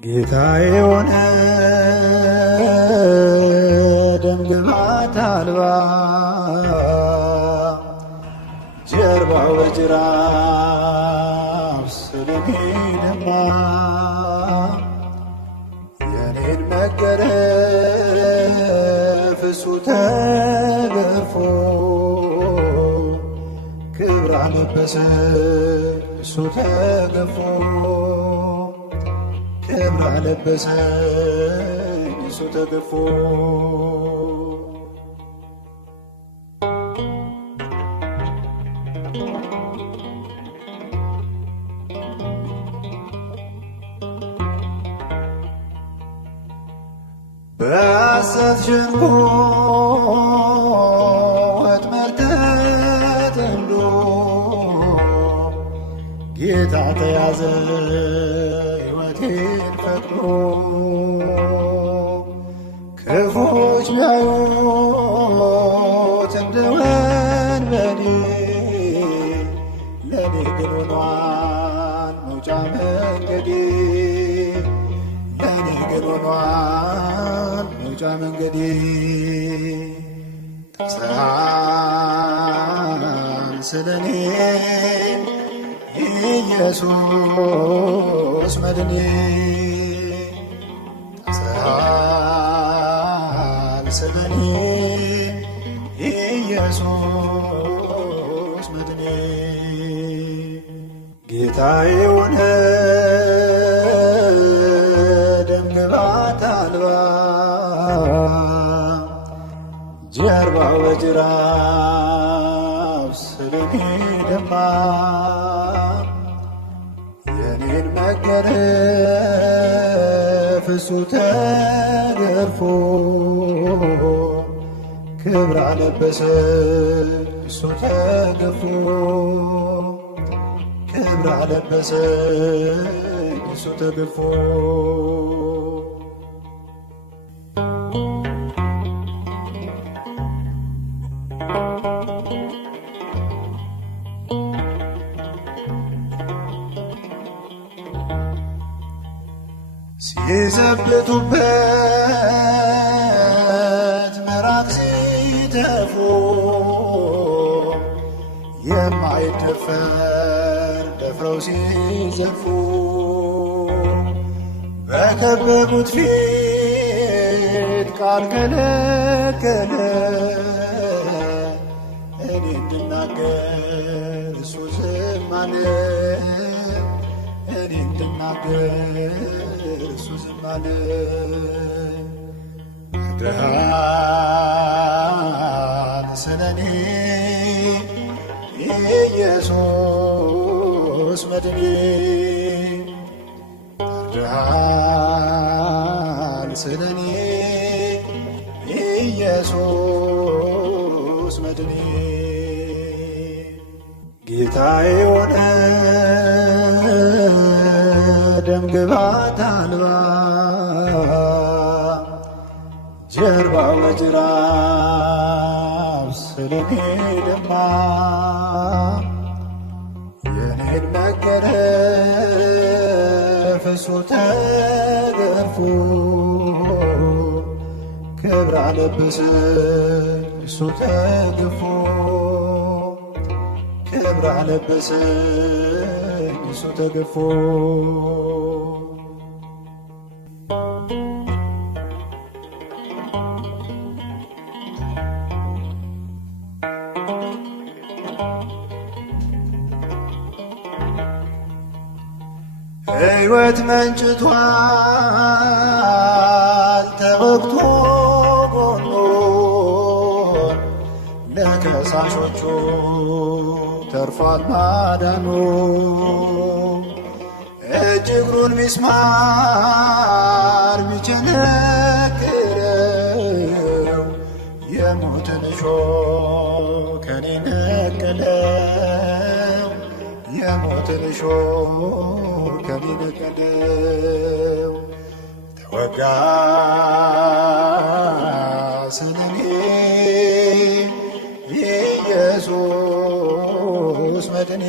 ጌታዬ ሆነ ደምግባት አልባ ጀርባው በጅራፍ ስለኔ ደማ የኔን መገረፍ እሱ ተገርፎ ክብር አለበሰ እሱ ተገፎ ክብር አለበሰኝ እሱ ተገፎ በሐሰት ሸንጎ ወጥመድ ተጠምዶ ጌታ ተያዘ ሕይወቴን ፈቅዶ ክፉዎች ቢያዩት እንደ ወንበዴ ለኔ ግን ሆኗል መውጫ መንገዴ ለኔ ግን ሆኗል መውጫ መንገዴ ተሰሃን ስለኔ ኢየሱስ መድኔ ተሰሃን ስለኔ ኢየሱስ መድኔ ጌታዬ ሆነ ደምግባት አልባ ጀርባው በጅራፍ ስለኔ ደማ የኔን መገረፍ እሱ ተገርፎ ክብር አለበሰ እሱ ተገፎ ክብር አለበሰ እሱ ተገፎ ሲዘብቱበት ምራቅ ሲተፉ የማይደፈር ደፍረው ሲዘልፉ በከበቡት ፊት ቃል ከለከለ እኔ እንድናገር እሱ ዝም አለ እኔ እንድናገር እሱ ዝም አለ ድሃን ስለኔ ኢየሱስ መድኔ ድሃን ስለኔ ኢየሱስ መድኔ ጌታዬ ሆነ ደምግባት አልባ ጀርባው በጅራፍ ስለኔ ደማ የኔን መገረፍ እሱ ተገርፎ ክብር አለበሰ እሱ ተገፎ ክብር አለበሰ እሱ ተገፎ ሕይወት መንጭቷል ተወግቶ ጎኑ ለከሳሾቹ ተርፏል ማዳኑ እጅ እግሩን ሚስማር ቢቸነክረው የሞትን እሾህ ከኔ ነቀለው የሞትን እሾህ ከኔ ነቀለው ተወጋ ስለኔ ኢየሱስ መድኔ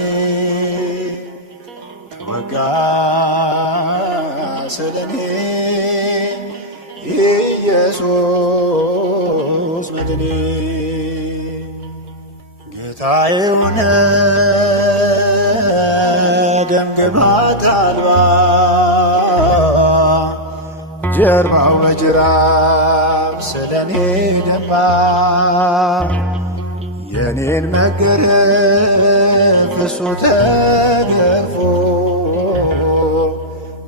ተወጋ ስለኔ ኢየሱስ መድኔ ጌታዬ ሆነ ደምግባት አልባ ጀርባው በጅራፍ ስለኔ ደማ የኔን መገረፍ እሱ ተገፎ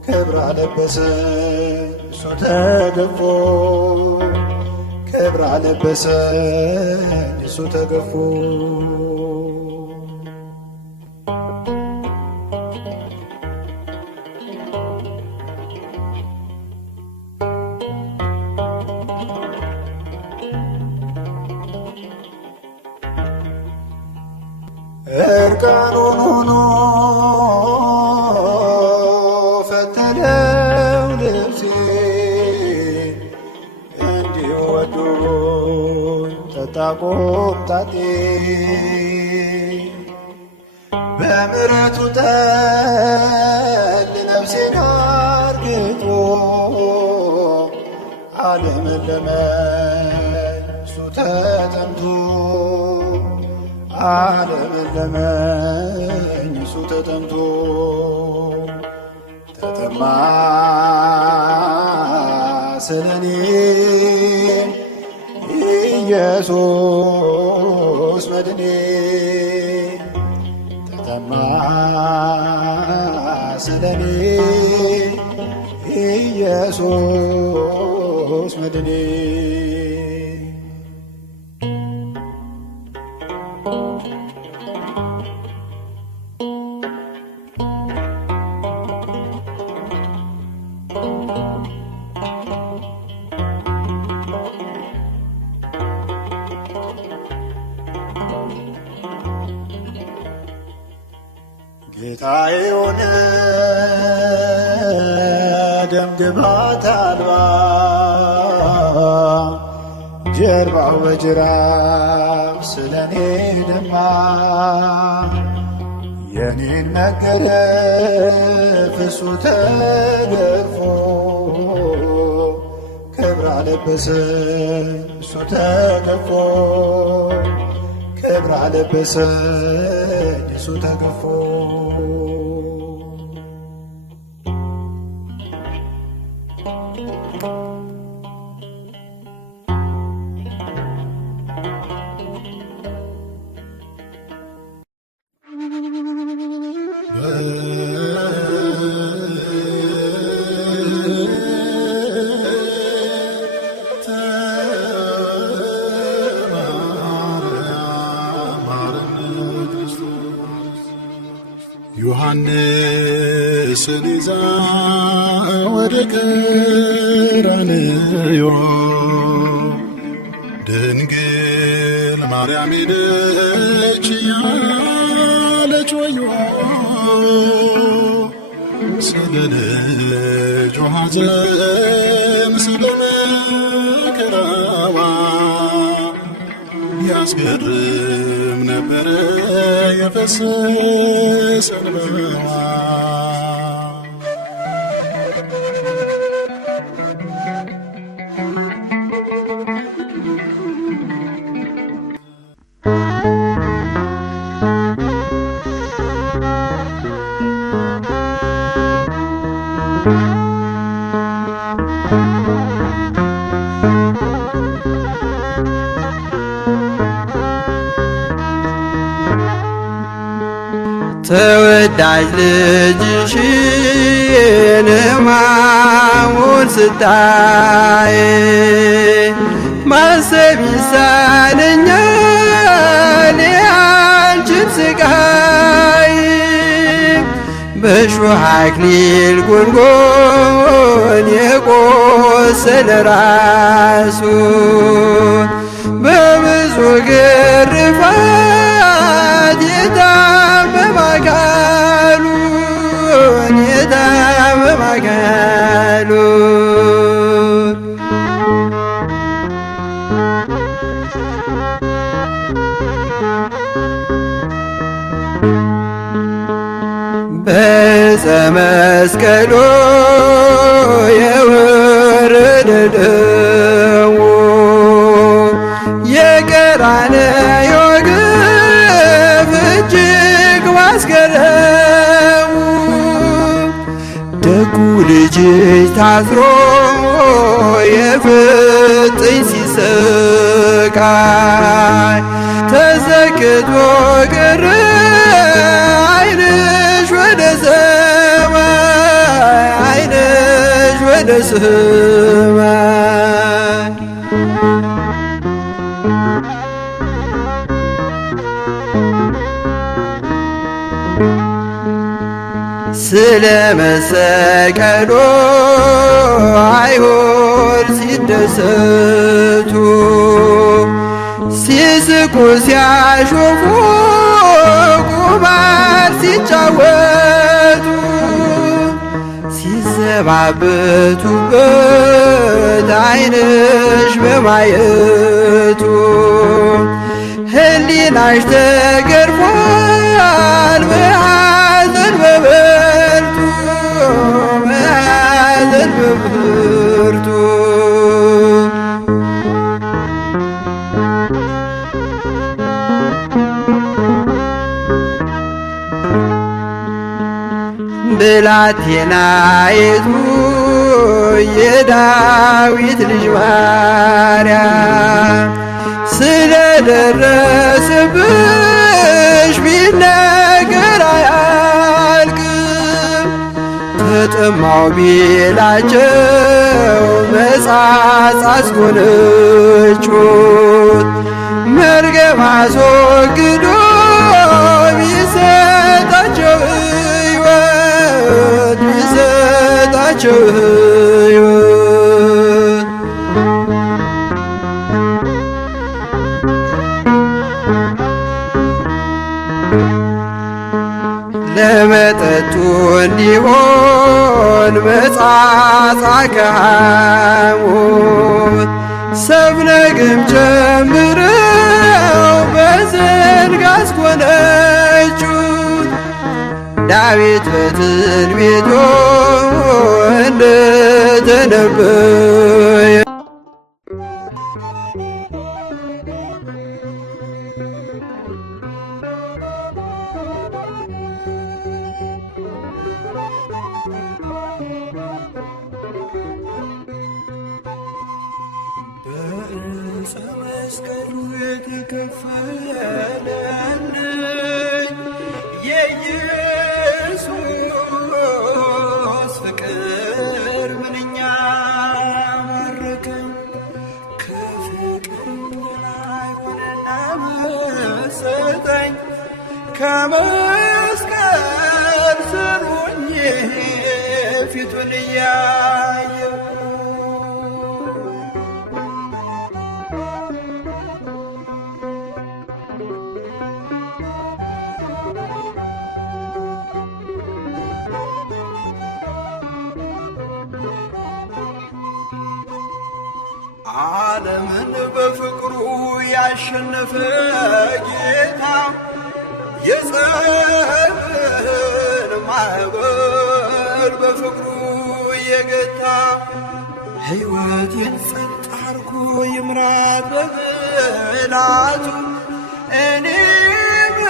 ክብር አለበሰኝ እሱ ተገፎ ክብር አለበሰኝ እሱ ተገፎ እርቃኑን ሆኖ ፈተለው ልብሴ እንዲሁ ወዶኝ ጠጣ ቆምጣጤ በምሕረቱ ጠል ነፍሴን አርግቶ አለመለመኝ እሱ ተጠምቶ አለመለመኝ እሱ ተጠምቶ ተጠማ ስለኔ ኢየሱስ መድኔ ተጠማ ስለኔ ኢየሱስ መድኔ ጌታዬ ሆነ ደምግባት አልባ ጀርባው በጅራፍ ስለኔ ደማ የኔን መገረፍ እሱ ተገፎ ክብር አለበሰኝ እሱ ተገፎ ክብር አለበሰኝ እሱ ተገፎ ዮሐንስን ይዛ ወደ ቀራንዮ ድንግል ማርያም ሄደች ያለች ወዮ ስለ ልጇ ሐዘን ስለ መከራዋ ያስገርም ነበረ የፈሰሰ እንባዋ። ተወዳጅ ልጅሽን ሕማሙን ስታይ ማሰብ ይሳነኛል ያንቺን ስቃይ በእሾህ አክሊል ጎንጎን የቆሰለ ራሱን በብዙ ግርፋት የታመመ አካሉን የታመመ አካሉን በዕፀ መስቀሉ ልጅሽ ታስሮ የፍጥኝ ሲሰቃይ ተዘግቶ ቀረ ዓይንሽ ወደ ሰማይ ዓይንሽ ወደ ሰማይ ስለ መሰቀሉ አይሁድ ሲደሰቱ ሲስቁ ሲያሾፉ ቁማር ሲጫወቱ ሲዘባበቱበት ዓይንሽ በማየቱ ሕሊናሽ ተገርፏል በሐዘን በብርቱ በሐዘን በብርቱ ብላቴናይቱ የዳዊት ልጅ ማርያም ስለደረሰብሽ ቢነገር አያልቅም። ተጠማው ቢላቸው መጻጽ አስጎነጩት መርገም አስወግዶ ቢሰጣቸው ሕይወት ቢሰጣቸው ሕይወት ለመጠጡ እንዲሆን መጻጻ ከሐሞት ሰብነግም ጨምረው በዘንግ አስጎነጩት። ዳዊት በትንቢቱ እንደተነበየ በዕፀ መስቀሉ የተከፈለልኝ የኢየሱስ ፍቅር ምንኛ ማረከኝ። ከፍቅርም በላይ ሆነና መሰጠኝ። ከመስቀል ስር ሆኜ ፊቱን እያየሁ ዓለምን በፍቅሩ ያሸነፈ ጌታ የጸብን ማዕበል በፍቅሩ የገታ ሕይወቴን ጸጥ አርጎ ይምራት በምሕረቱ እኔ ምን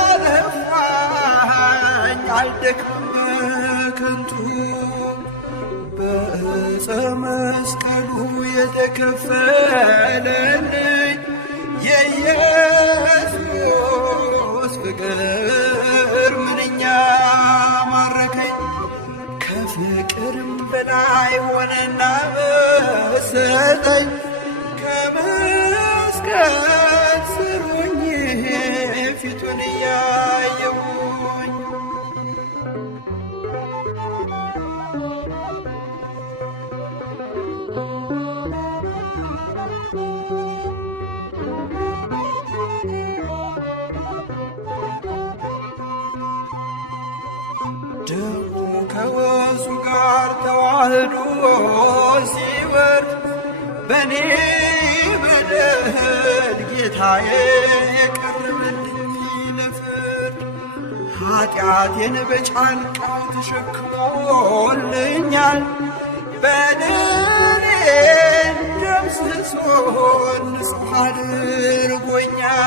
አለፋኝ አልደክምም በከንቱ በዕፀ መስቀሉ የተከፈለልኝ የኢየሱስ ፍቅር ምንኛ ማረከኝ። ከፍቅርም በላይ ሆነና መሰጠኝ። ከመስቀል ስር ሆኜ ፊቱን እያየሁኝ ደሙ ከወዙ ጋር ተዋህዶ ሲወርድ በኔ በደል ጌታዬ የቀረበልኝ ለፍርድ ኃጢአቴን በጫንቃው ተሸክሞልኛል። በደሌን ደምስሶ ንጹሕ አድርጎኛል።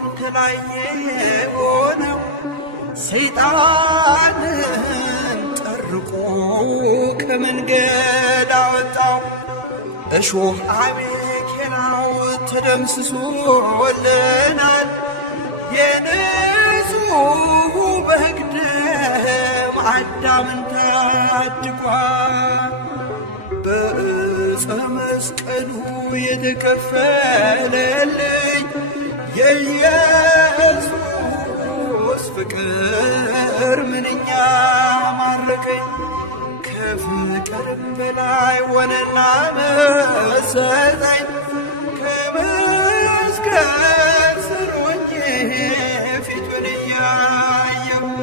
ባንተ ላይ የሆነው ሰይጣንን ጠርቆ ከመንገድ አወጣው። እሾህ አሜኬላው ተደምስሶልናል። የንጹሕ በግ ደም አዳምን ታድጓል። በዕፀ መስቀሉ የተከፈለልኝ የኢየሱስ ፍቅር ምንኛ ማረከኝ። ከፍቅርም በላይ ሆነና መሰጠኝ። ከመስቀል ስር ሆኜ ፊቱን እያየሁኝ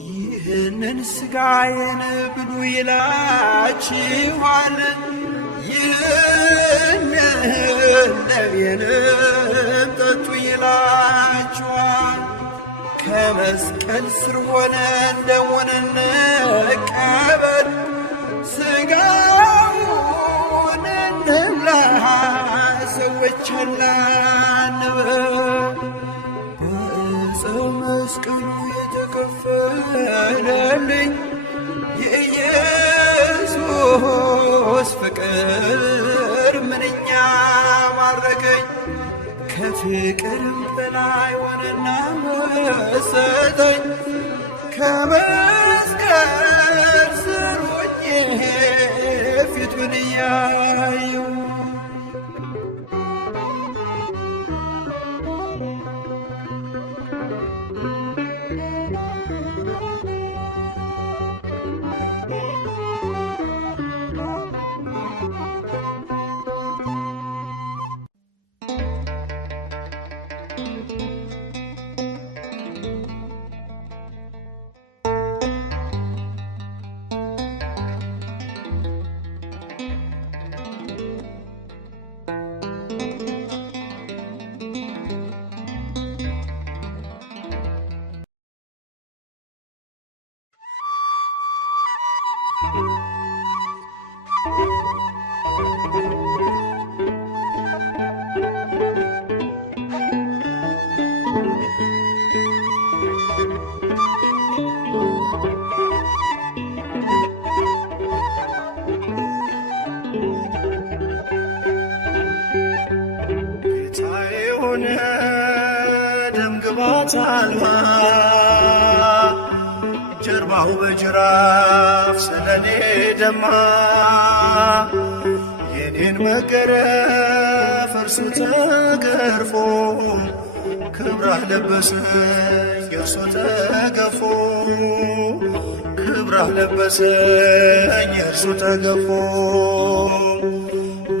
ይህንን ሥጋዬን ብሉ ይላችኋል፣ ይህንን ደሜንም ጠጡ ይላችኋል። ከመስቀል ስር ሆነን ደሙን እንቀበል፣ ሥጋውን እንብላ፣ ሰዎች ቸል አንበል። በዕፀ መስቀሉ የተከፈለልኝ የኢየሱስ ፍቅር ምንኛ ማረከኝ። ከፍቅርም በላይ ሆነና መሰጠኝ። ከመስቀል ስር ሆኜ ፊቱን እያየሁ ደምግባት አልባ ጀርባው በጅራፍ ስለኔ ደማ። የኔን መገረፍ እርሱ ተገርፎ ክብራህ ለበሰኝ እርሱ ተገፎ። ክብራህ ለበሰኝ እርሱ ተገፎ።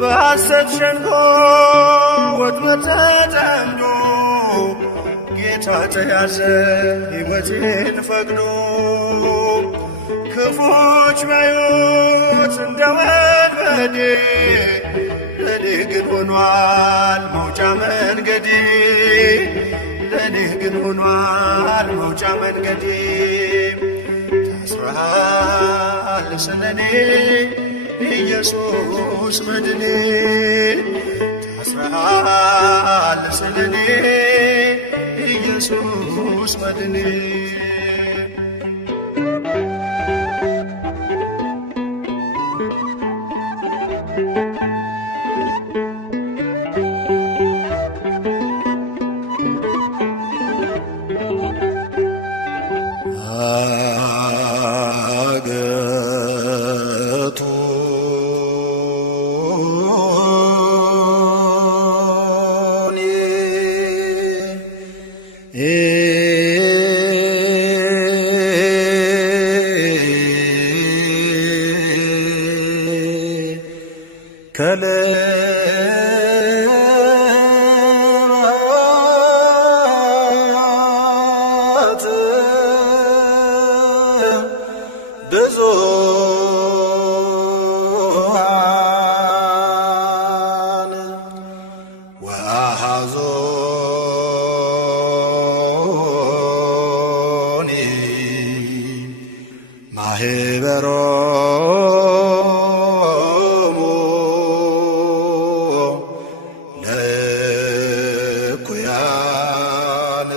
በሐሰት ሸንጎ ወጥመድ ተጠምዶ ጌታ ተያዘ ሕይወቴን ፈቅዶ። ክፎች ባዩት እንደ ወጥመዴ ለኔ ግን ሆኗል መውጫ መንገዴ። ለኔ ግን ሆኗል መውጫ መንገዴ። ታስረሃል ስለኔ ኢየሱስ መድኔ። ታስረሃል ስለኔ ኢየሱስ መድኔ። ከለባት ብዙኃን ወአኀዞ ማህበሮሙ ለእኩያን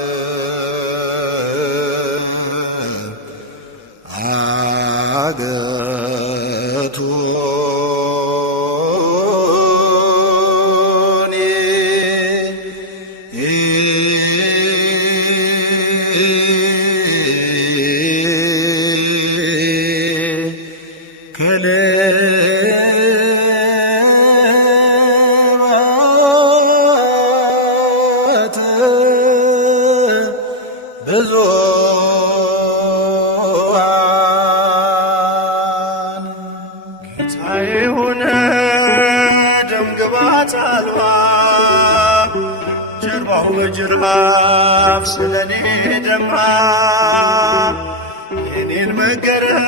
ከሌባት ብዙኃን ጌታዬ ሆነ ደምግባት አልባ ጀርባው በጅራፍ ስለኔ ደማ የኔን መገረፍ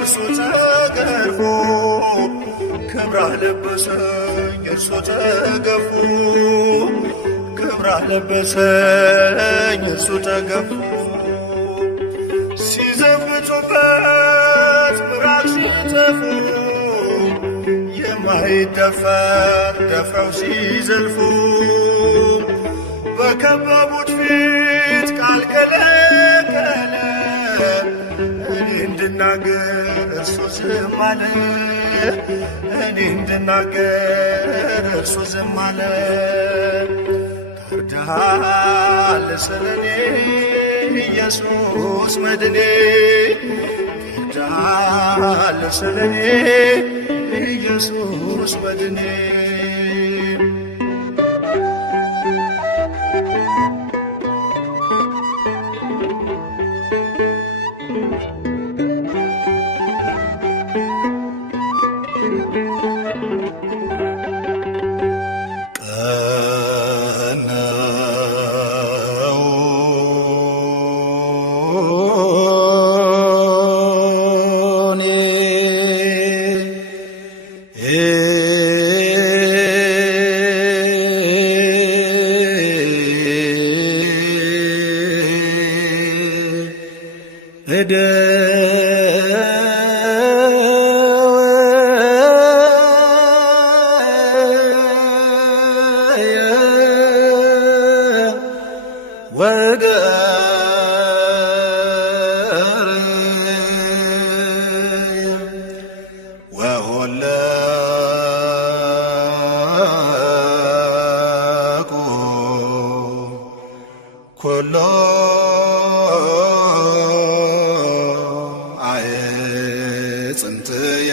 እርሱ ተገርፎ ክብራህ ለበሰኝ እርሱ ተገፎ ክብራህ ለበሰኝ እርሱ ተገፎ ሲዘብቱበት ምራቅ ሲተፉ የማይደፈር ደፍረው ሲዘልፉ በከበቡት ፊት ቃል ከለከለ እኔ እንድናገር እርሱ ዝም አለ እኔ እንድናገር እርሱ ዝም አለ ታርደሃል ስለኔ ኢየሱስ መድኔ ታርደሃል ስለኔ ኢየሱስ መድኔ ኩሎ አዕጽምትየ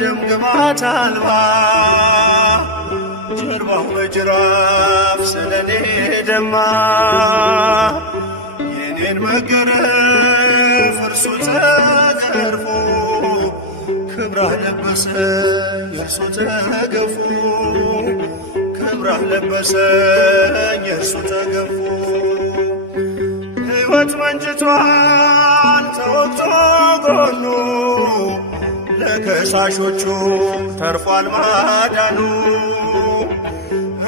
ደምግባት አልባ ጀርባው በጅራፍ ስለኔ ደማ የኔን መገረፍ እርሱ ተገርፎ ክብራህ ለበሰኝ እርሱ ተገፎ ክብራህ ለበሰኝ እርሱ ተገፎ ሕይወት መንጭቷል ተወግቶ ጎኑ ለከሳሾቹ ተርፏል ማዳኑ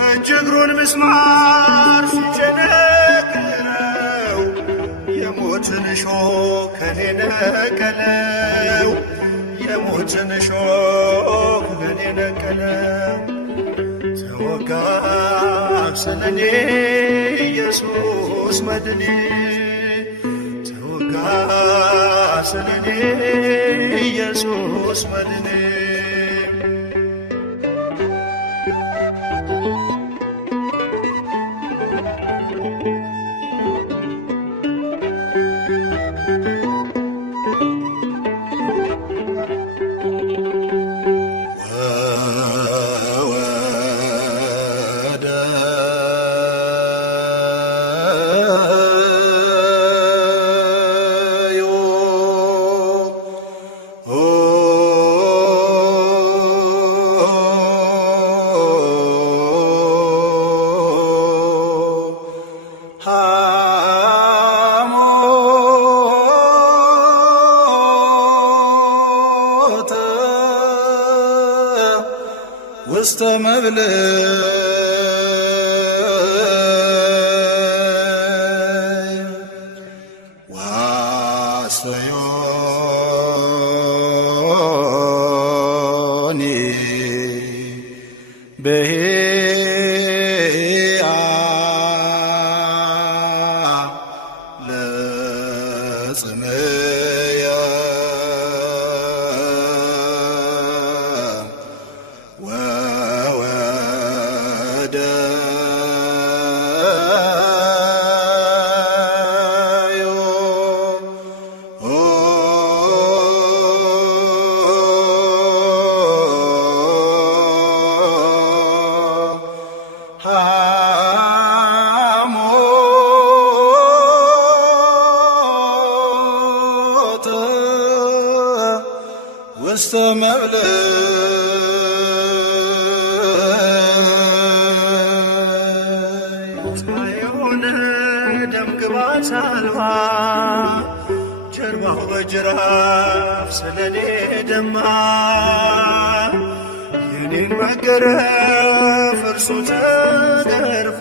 እጅ እግሩን ምስማር ሲቸነክረው የሞትን እሾህ ከኔ ነቀለው የሞትን እሾህ ከኔ ነቀለው ተወጋ ስለኔ ኢየሱስ መድኔ ተወጋ ስለኔ ኢየሱስ መድኔ ውስተ መብልዕ ወአስተዮኒ በሄአ ለጽምየ ውስተ መብልዕ የሆነ ደም ግባት አልባ ጀርባው በጅራፍ ስለኔ ደማ የኔን መገረፍ እርሱ ተገርፎ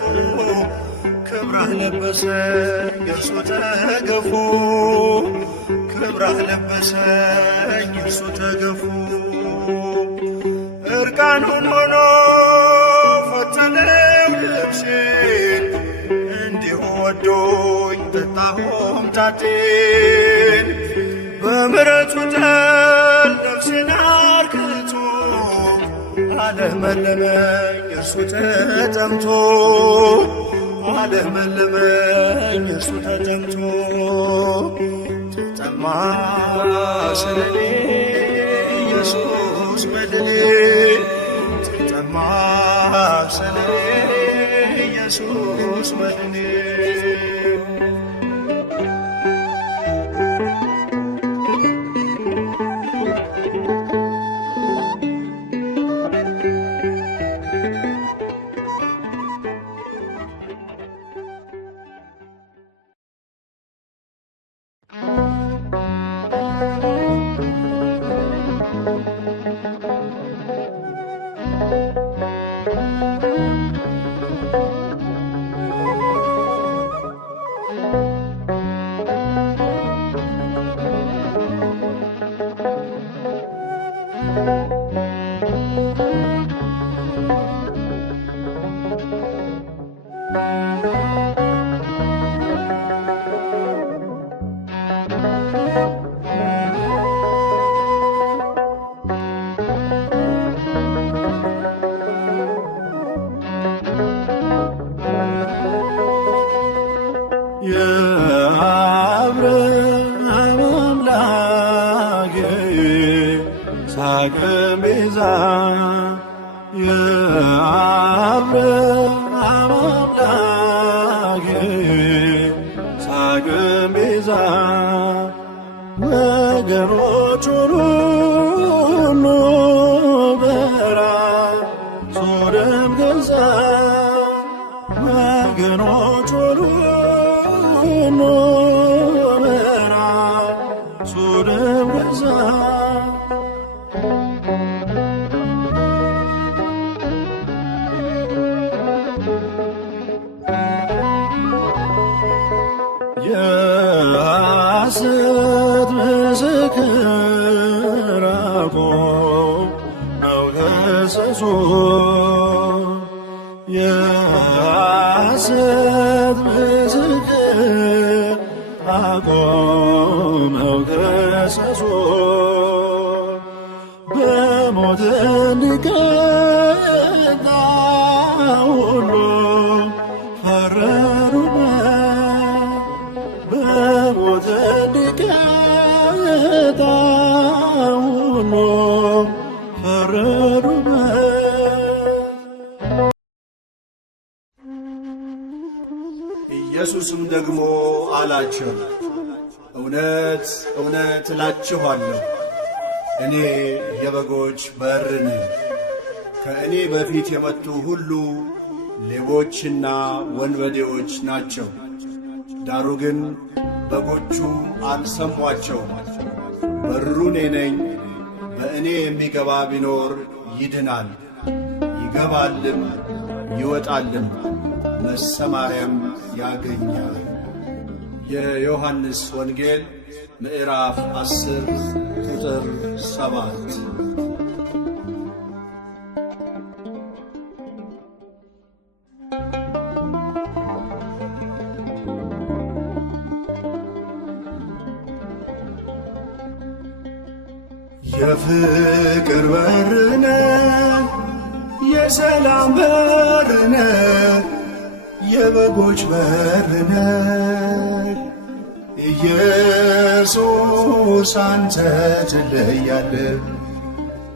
ክብራህ ለበሰኝ እርሱ ተገፎ ክብራህ ለበሰኝ እርሱ ተገፎ እርቃኑን ሆኖ ፈተነው ልብሴን እንዲሁ ወዶኝ ጠጣሁም ጣጤን በምሕረቱ ጠል ነፍሴን አርክቶ አለመለመኝ እርሱ ተጠምቶ አለመለመኝ እርሱ ተጠምቶ ተጠማ ስለኔ ኢየሱስ መድኔ ተጠማ ስለኔ ኢየሱስ መድኔ የአብርሃም አምላክ ይስሐቅ ቤዛ የአብርሃም አምላክ ይስሐቅ ቤዛ ወገኖች ሁሉ በራሱ ደም ገዛ ወገኖች ሁሉ በራሱ ደም ገዛ የሐሰት ምስክር አቆመው ከሰሱ የሐሰት ምስክር አቆመው ከሰሱ በሞት እንዲቀጣ ሁሉ ፈረዱበት በሞት እንዲቀጣ ሁሉ ፈረዱበት። ኢየሱስም ደግሞ አላቸው፣ እውነት እውነት እላችኋለሁ እኔ የበጎች በር ነኝ። ከእኔ በፊት የመጡ ሁሉ ሌቦችና ወንበዴዎች ናቸው፣ ዳሩ ግን በጎቹ አልሰሟቸውም። በሩ እኔ ነኝ። በእኔ የሚገባ ቢኖር ይድናል፣ ይገባልም ይወጣልም መሰማሪያም ያገኛል። የዮሐንስ ወንጌል ምዕራፍ 10 ቁጥር 7። የፍቅር በርነ የሰላም በርነ የበጎች በርነ ኢየሱስ አንተ ትለያለህ።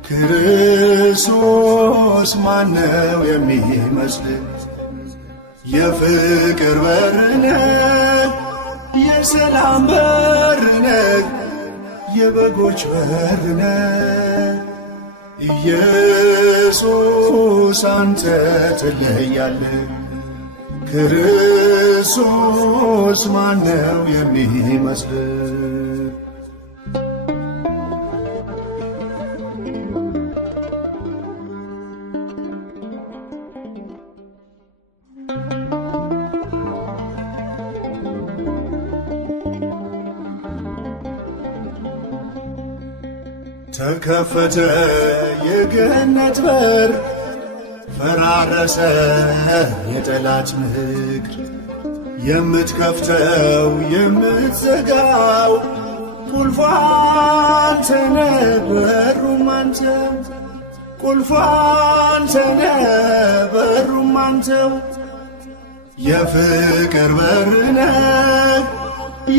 ክርስቶስ ማነው የሚመስል? የፍቅር በርነ የሰላም በርነ የበጎች በርነ ኢየሱስ አንተ ትለያለህ። ክርስቶስ ማነው የሚመስል? ተከፈተ የገነት በር፣ ፈራረሰ የጠላት ምክር። የምትከፍተው የምትዘጋው ቁልፉ አንተ ነህ፣ በሩም አንተ። ቁልፉ አንተ ነህ፣ በሩም አንተው። የፍቅር በር ነህ፣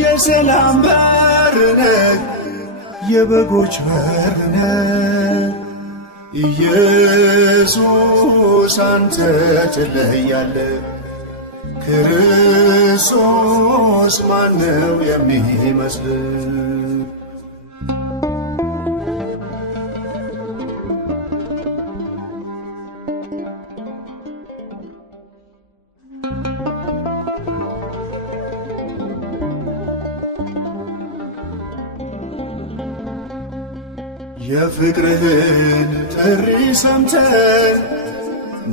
የሰላም በር ነህ፣ የበጎች በር ነህ። ኢየሱስ አንተ ትለያለህ። ክርስቶስ ማነው የሚመስል? የፍቅርህን ጥሪ ሰምተን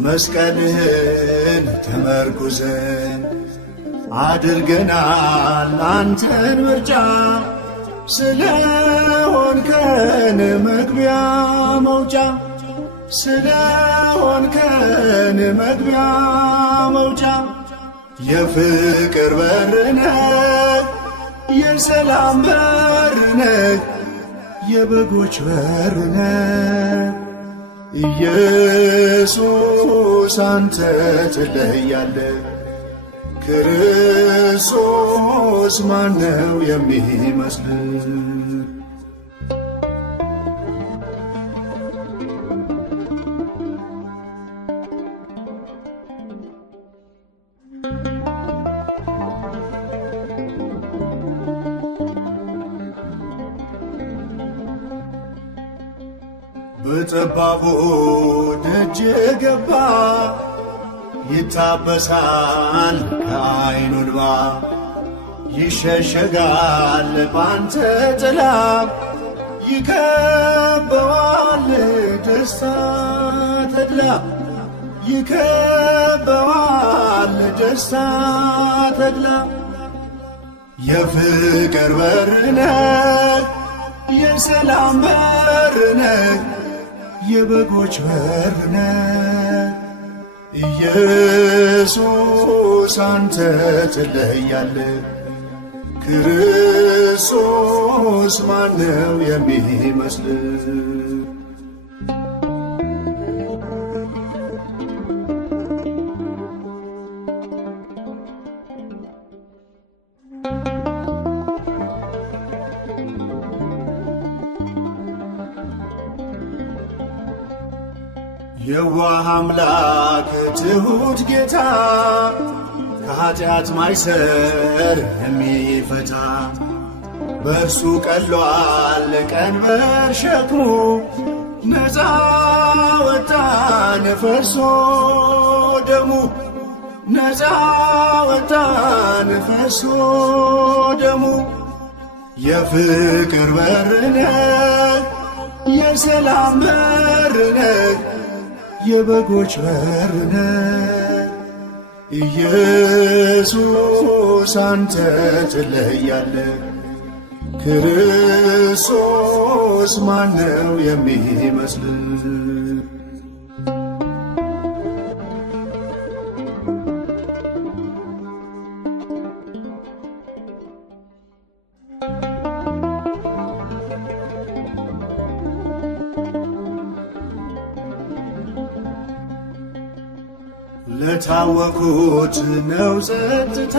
መስቀልህን ተመርኩዘን አድርገናል አንተን ምርጫ። ስለሆንከን መግቢያ መውጫ፣ ስለሆንከን መግቢያ መውጫ። የፍቅር በር ነህ፣ የሰላም በር ነህ፣ የበጎች በር ነህ። ኢየሱስ አንተ ትለያለህ። ክርስቶስ ማነው የሚመስል? በጠባቡ ደጅ ገባ ይታበሳል ከዓይኑ እንባ። ይሸሸጋል ባንተ ጥላ ይከበዋል ደስታ ተድላ። ይከበዋል ደስታ ተድላ። የፍቅር በር ነህ፣ የሰላም በር ነህ፣ የበጎች በር ነህ። ኢየሱስ አንተ ትለያለህ። ክርስቶስ ማነው የሚመስል? የዋህ አምላክ ትሑት ጌታ ከኀጢአት ማይሰር የሚፈታ። በእርሱ ቀሏል ቀንበር ሸክሙ፣ ነፃ ወጣን ፈርሶ ደሙ። ነፃ ወጣን ፈርሶ ደሙ። የፍቅር በር ነህ፣ የሰላም በር ነህ፣ የበጎች በር ነህ። ኢየሱስ አንተ ትለያለህ። ክርስቶስ ማነው የሚመስል? ለታወኩት ነው ጸጥታ፣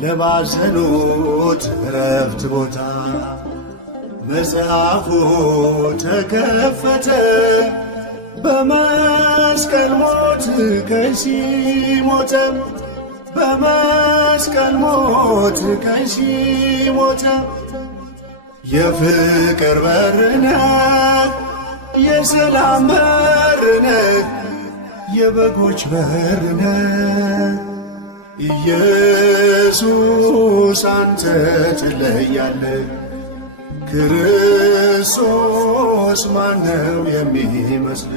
ለባዘኑት እረፍት ቦታ። መጽሐፉ ተከፈተ በመስቀል ሞት ከይሲ ሞተ፣ በመስቀል ሞት ከይሲ ሞተ። የፍቅር በር ነህ፣ የሰላም በር ነህ፣ የበጎች በር ነህ። ኢየሱስ አንተ ትለያለህ። ክርስቶስ ማነው የሚመስል?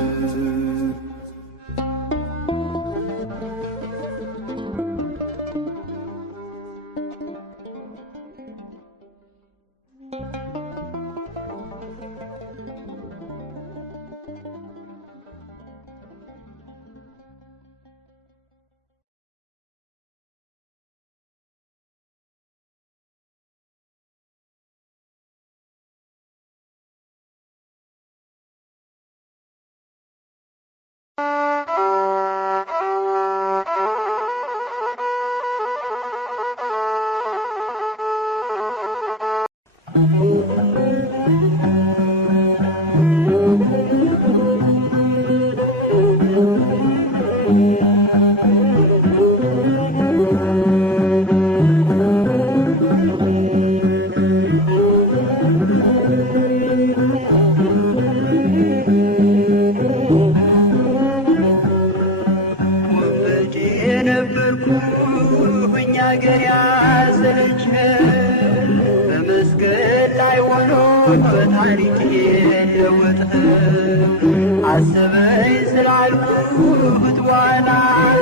አሰበኝ ስላልኩት ዋላ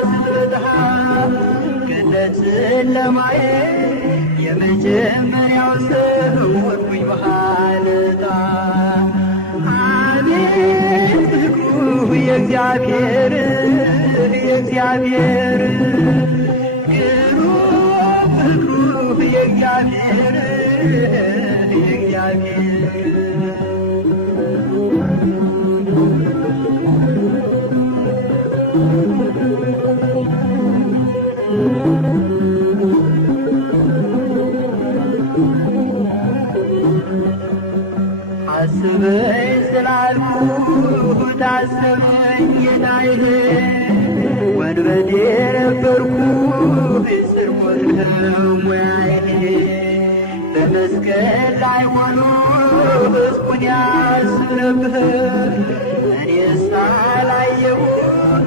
ስትበታ ገነትን ለማየት የመጀመሪያው ሰው ሆንኩኝ በሃለታ። አቤት ፍቅሩ የእግዚአብሔር የእግዚአብሔር ግሩም ፍቅሩ የእግዚአብሔር የእግዚአብሔር አስበኝ ስላልኩት አሰበኝ ጌታዬ፣ ወንበዴ ነበርኩ ስርቆት ነው ሙያዬ። በመስቀል ላይ ሆኖ ሕዝቡን ያስብ ነበር፣ እኔስ አላየሁም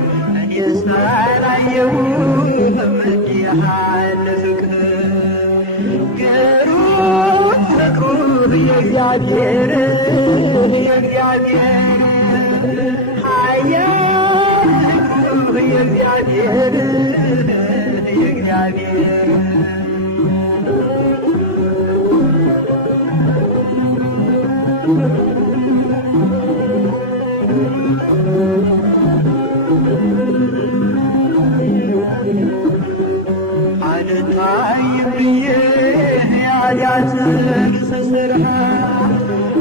እንዲህ ያለ ፍቅር። ግሩም ፍቅሩ የእግዚአብሔር የእግዚአብሔር ኃያል ፍቅሩ የእግዚአብሔር የእግዚአብሔር አልታይም ብዬ ኃጢአትን ስሠራ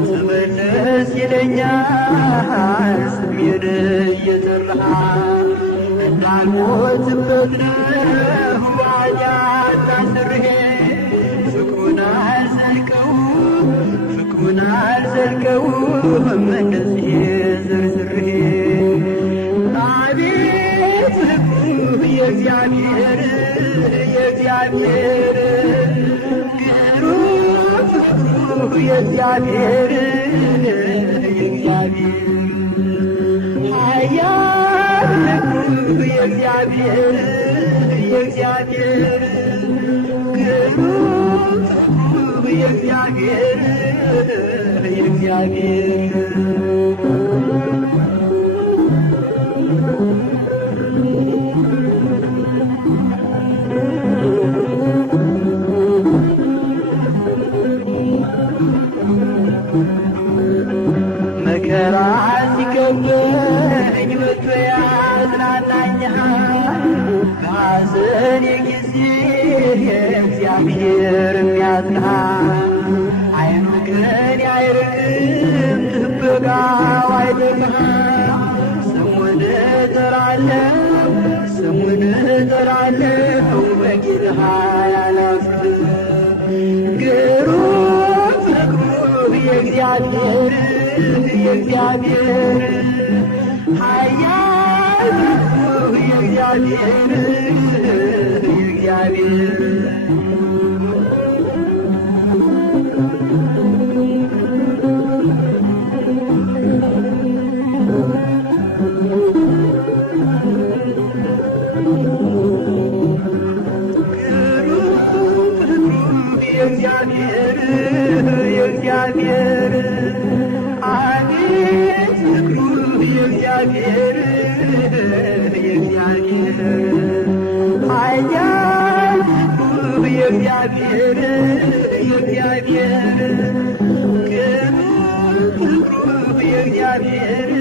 ተመለስ ይለኛል ስሜን እየጠራ። እንዳልሞትበት ነው ኃጢአት ታስሬ፣ ፍቅሩን አልዘልቀውም እንደዚህ ዝርዝሬ። አቤት ፍቅሩ የእግዚአብሔር የእግዚአብሔር ግሩም ፍቅሩ የእግዚአብሔር የእግዚአብሔር ኃያል ፍቅሩ የእግዚአብሔር የእግዚአብሔር ግሩም ፍቅሩ የእግዚአብሔር የእግዚአብሔር መከራ ሲከበኝ መጥቶ ያጽናናኛል። በሐዘኔ ጊዜ እግዚአብሔር የሚያጽናናኝ አይኑ ከኔ አይርቅም ጥበቃው አይጠፋም። ስሙን እጠራለሁ ስሙን እጠራለሁ በጌታ አላፍርም። ግሩም ፍቅሩ የእግዚአብሔር ኃያል ፍቅሩ የእግዚአብሔር የእግዚአብሔር አቤት ፍቅሩ የእግዚአብሔር ኃያል ፍቅሩ የእግዚአብሔር ፍቅሩ የእግዚአብሔር